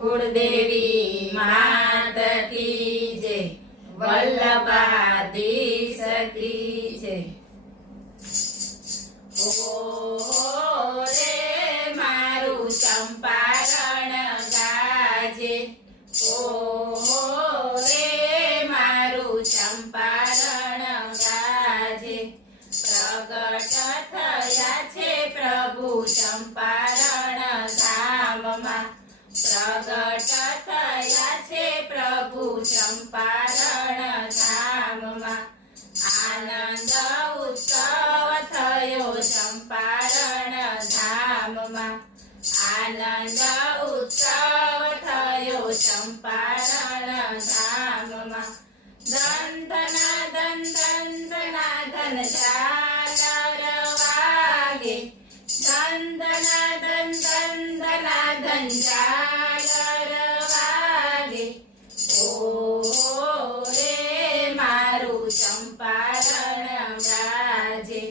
कुलदेवी मात की जय, वल्लभाधीश की जय। ओ रे मारू चंपारण गाजे, ओ रे मारू चंपारण गाजे। प्रगट थया छे प्रभु चंपारण धाममां, प्रगट थया छे प्रभु चंपारण धाममां। आनंद उत्सव थयो चंपारण धाममां, आनंद उत्सव थयो चंपारण धाममां। दंतनादन दंतनादन झालर वागे, दंतनादन दंतनादन झालर वागे। ओ रे मारू चंपारण गाजे,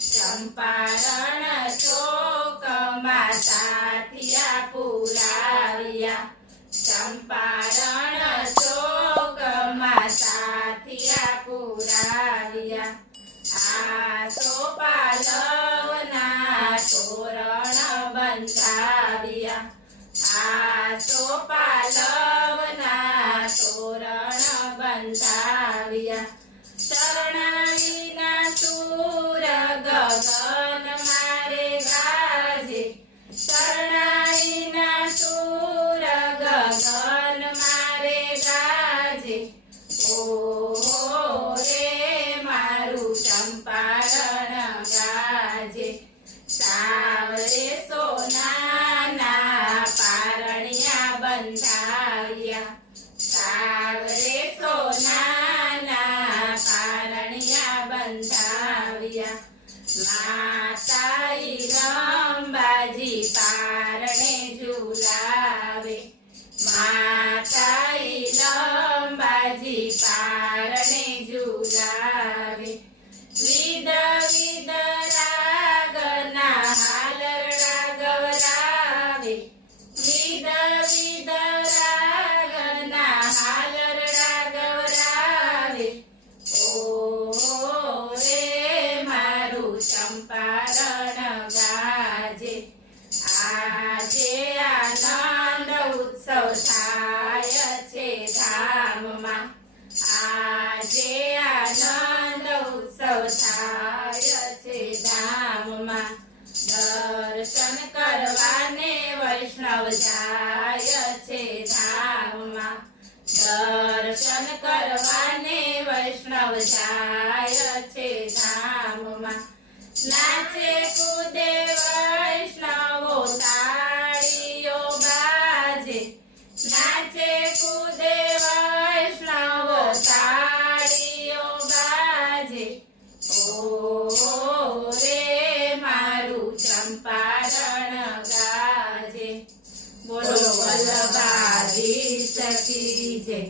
चंपारण चौकमां સાથિયા પુરાવ્યા, ચંપારણ ચોકમાં સાથિયા પુરાવ્યા। આસો પાલવના તોરણ બંધાવ્યા, આસો પાલવના તોરણ બંધાવ્યા। શરણાઈના સૂર ગગન મારે ગાજે, શરણાઈના સૂર ગગન મારે ગાજે। ઓ રે મારું ચંપારણ ગાજે। સાવરે સોનાના પારણિયા બંધાવ્યા, સાવરે સોનાના પારણિયા બંધાવ્યા। માતાઈ રંબાજી પારણે ઝુલાવે, માતાઈ રંબાજી પારણે ઝુલાવે। વિધ વિધ રાગના હાલરડા ગવરાવે, વિધ વિધ રાગના હાલરડા ગવરાવે। ઓ રે મારું ચંપારણ ગાજે। આજે આનંદ ઉત્સવ થાય છે ધામમાં, આજે આનંદ ઉત્સવ થાય છે ધામમાં। દર્શન કરવાને વૈષ્ણવ જાય છે ધામમાં, દર્શન કરવાને વૈષ્ણવ જાય છે ધામમાં। નાચે કૂદે વૈષ્ણવો તાળીઓ બાજે, નાચે કૂદે વૈષ્ણવો તાળીઓ બાજે। ઓ રે મારું ચંપારણ ગાજે। બોલો વલ્લભાધીશ કી જય।